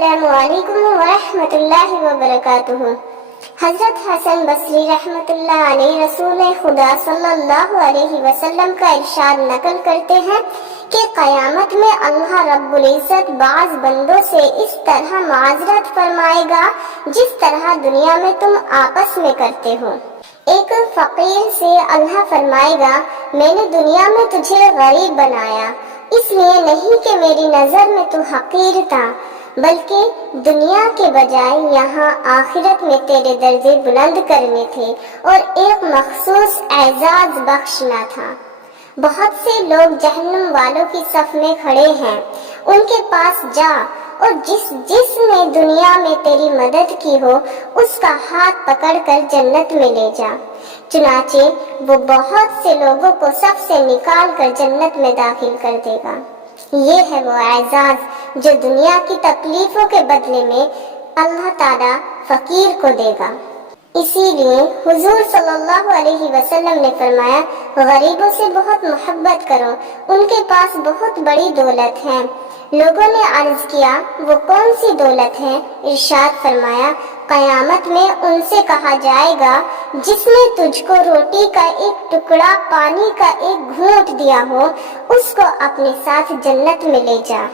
السلام علیکم ورحمۃ اللہ وبرکاتہ۔ حضرت حسن بصری رحمۃ اللہ علیہ رسول خدا صلی اللہ علیہ وسلم کا ارشاد نقل کرتے ہیں کہ قیامت میں اللہ رب العزت بعض بندوں سے اس طرح معذرت فرمائے گا جس طرح دنیا میں تم آپس میں کرتے ہو۔ ایک فقیر سے اللہ فرمائے گا، میں نے دنیا میں تجھے غریب بنایا، اس لیے نہیں کہ میری نظر میں تو حقیر تھا، بلکہ دنیا کے بجائے یہاں آخرت میں تیرے درجے بلند کرنے تھے اور ایک مخصوص اعزاز بخشنا تھا۔ بہت سے لوگ جہنم والوں کی صف میں کھڑے ہیں، ان کے پاس جا اور جس نے دنیا میں تیری مدد کی ہو اس کا ہاتھ پکڑ کر جنت میں لے جا، چنانچہ وہ بہت سے لوگوں کو صف سے نکال کر جنت میں داخل کر دے گا۔ یہ ہے وہ اعزاز جو دنیا کی تکلیفوں کے بدلے میں اللہ تعالیٰ فقیر کو دے گا۔ اسی لیے حضور صلی اللہ علیہ وسلم نے فرمایا، غریبوں سے بہت محبت کرو، ان کے پاس بہت بڑی دولت ہے۔ لوگوں نے عرض کیا، وہ کون سی دولت ہے؟ ارشاد فرمایا، قیامت میں ان سے کہا جائے گا، جس نے تجھ کو روٹی کا ایک ٹکڑا، پانی کا ایک گھونٹ دیا ہو، اس کو اپنے ساتھ جنت میں لے جا۔